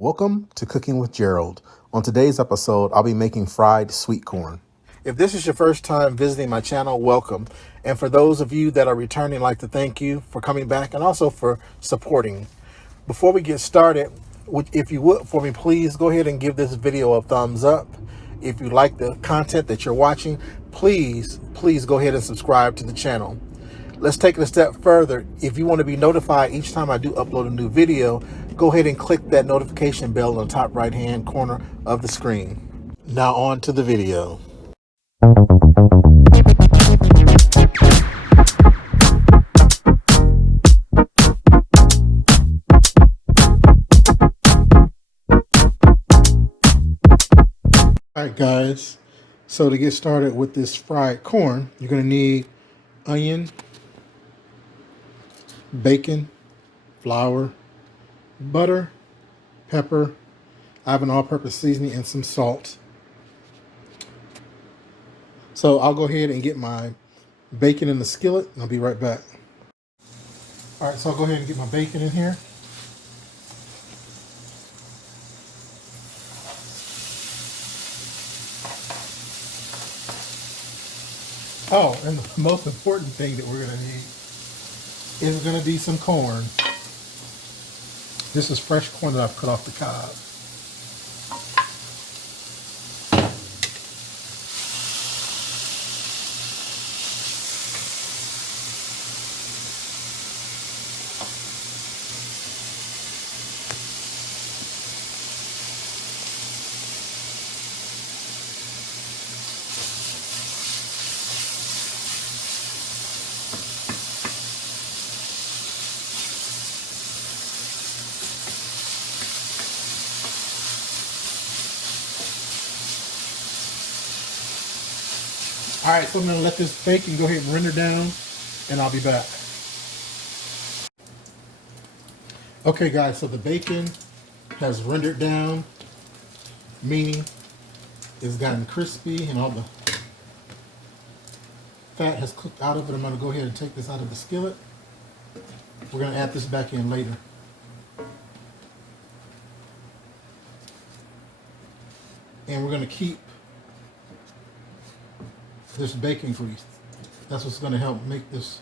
Welcome to Cooking with Gerald. On today's episode, I'll be making fried sweet corn. If this is your first time visiting my channel, welcome. And for those of you that are returning, I'd like to thank you for coming back and also for supporting. Before we get started, if you would for me, please go ahead and give this video a thumbs up. If you like the content that you're watching, please go ahead and subscribe to the channel. Let's take it a step further. If you want to be notified each time I do upload a new video, go ahead and click that notification bell on the top right hand corner of the screen. Now on to the video. All right, guys. So to get started with this fried corn, you're going to need onion, bacon, flour, butter, pepper. I have an all-purpose seasoning and some salt. So I'll go ahead and get my bacon in the skillet and I'll be right back. All right, so I'll go ahead and get my bacon in here. Oh, and the most important thing that we're going to need is going to be some corn. This is fresh corn that I've cut off the cob. All right, so I'm going to let this bacon go ahead and render down, and I'll be back. Okay, guys, so the bacon has rendered down, meaning it's gotten crispy and all the fat has cooked out of it. I'm going to go ahead and take this out of the skillet. We're going to add this back in later. And we're going to keep this bacon grease. That's what's going to help make this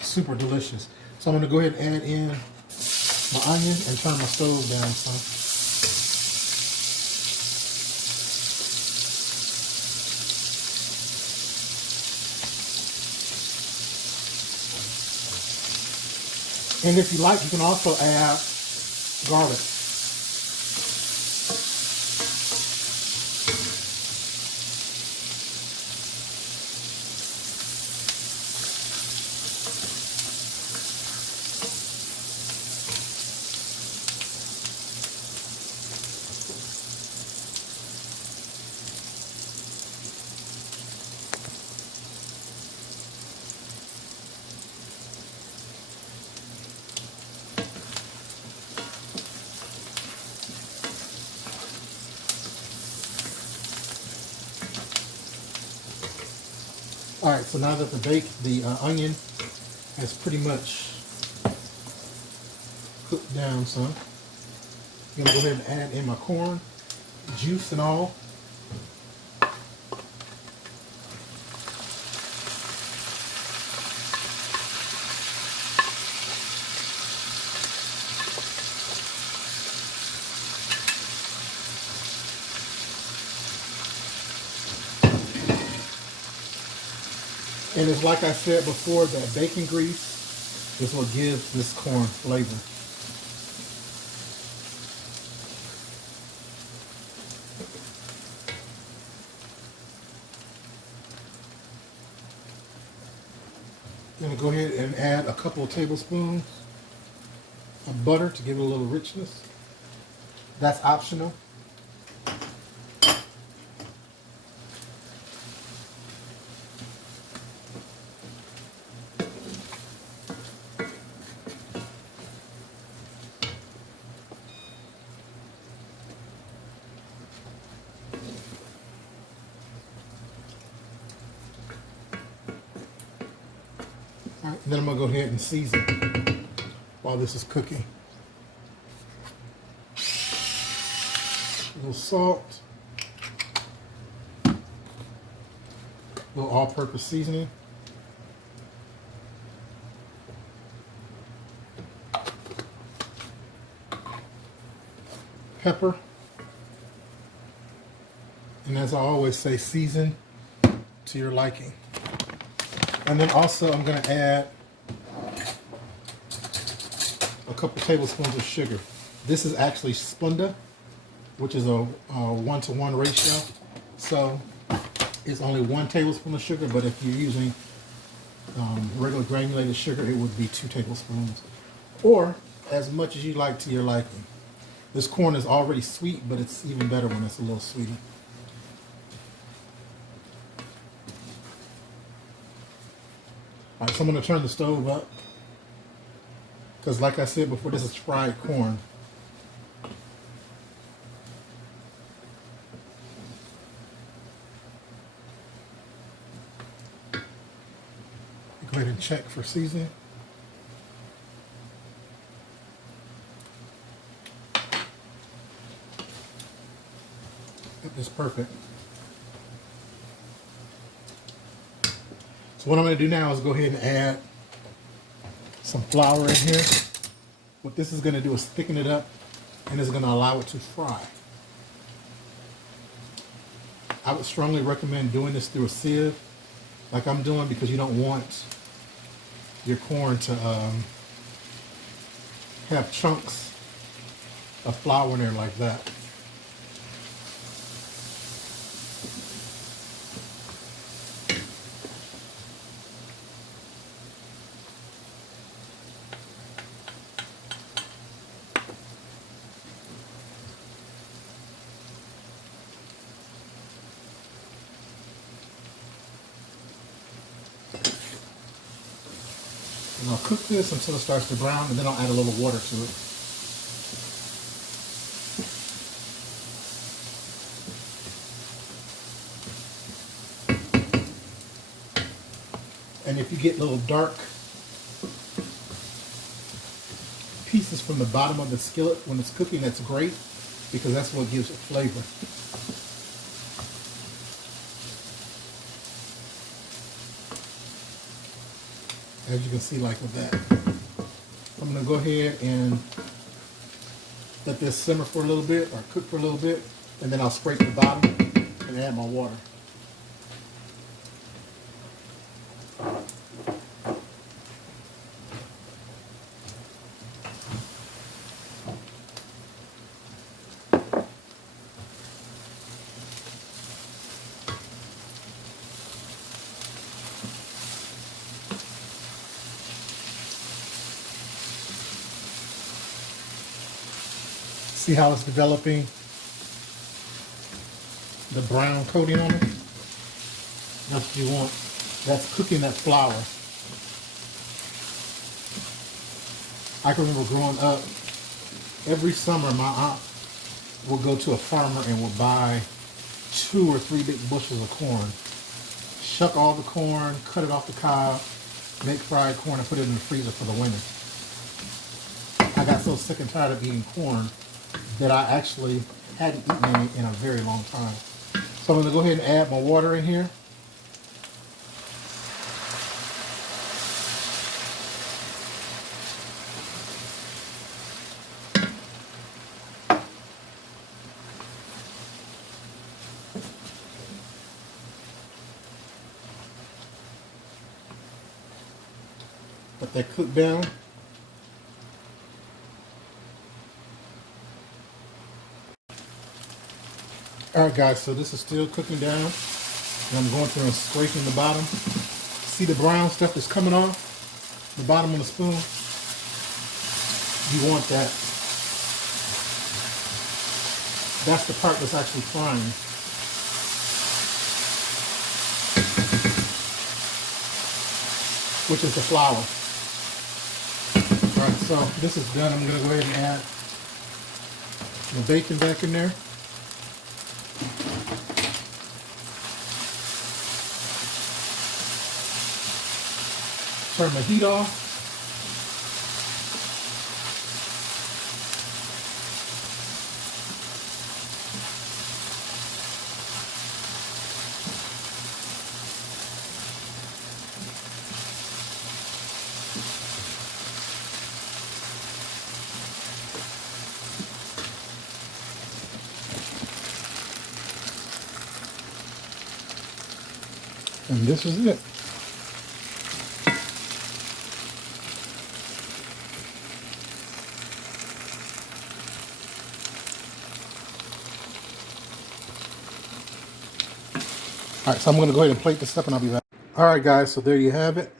super delicious. So I'm going to go ahead and add in my onion and turn my stove down some. And if you like, you can also add garlic. All right, so now that the onion has pretty much cooked down some, I'm gonna go ahead and add in my corn, juice and all. And it's like I said before, that bacon grease is what gives this corn flavor. I'm going to go ahead and add a couple of tablespoons of butter to give it a little richness. That's optional. All right, then I'm going to go ahead and season while this is cooking. little salt, a little all-purpose seasoning, pepper, and as I always say, season to your liking. And then also I'm going to add a couple tablespoons of sugar. This is actually Splenda, which is a 1-to-1 ratio. So it's only 1 tablespoon of sugar, but if you're using regular granulated sugar, it would be 2 tablespoons. Or as much as you like to your liking. This corn is already sweet, but it's even better when it's a little sweeter. All right, so I'm going to turn the stove up because, like I said before, this is fried corn. Go ahead and check for seasoning. Yep, that's perfect. So what I'm going to do now is go ahead and add some flour in here. What this is going to do is thicken it up and it's going to allow it to fry. I would strongly recommend doing this through a sieve like I'm doing because you don't want your corn to have chunks of flour in there like that. And I'll cook this until it starts to brown, and then I'll add a little water to it. And if you get little dark pieces from the bottom of the skillet when it's cooking, that's great because that's what gives it flavor. As you can see, like with that. I'm going to go ahead and let this simmer for a little bit or cook for a little bit, and then I'll scrape the bottom and add my water. See how it's developing the brown coating on it? That's what you want. That's cooking that flour. I can remember growing up, every summer my aunt would go to a farmer and would buy 2 or 3 big bushels of corn. Shuck all the corn, cut it off the cob, make fried corn and put it in the freezer for the winter. I got so sick and tired of eating corn that I actually hadn't eaten any in a very long time. So I'm going to go ahead and add my water in here. Let that cook down. Alright guys, so this is still cooking down, and I'm going through and scraping the bottom. See the brown stuff that's coming off the bottom of the spoon? You want that. That's the part that's actually frying. Which is the flour. Alright, so this is done. I'm going to go ahead and add the bacon back in there. Turn my heat off. And this is it. All right, so I'm going to go ahead and plate this up and I'll be back. All right, guys, so there you have it.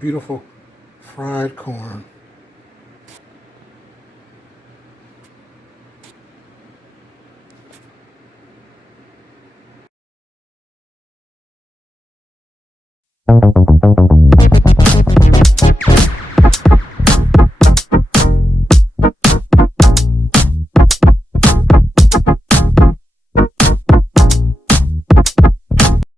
Beautiful fried corn.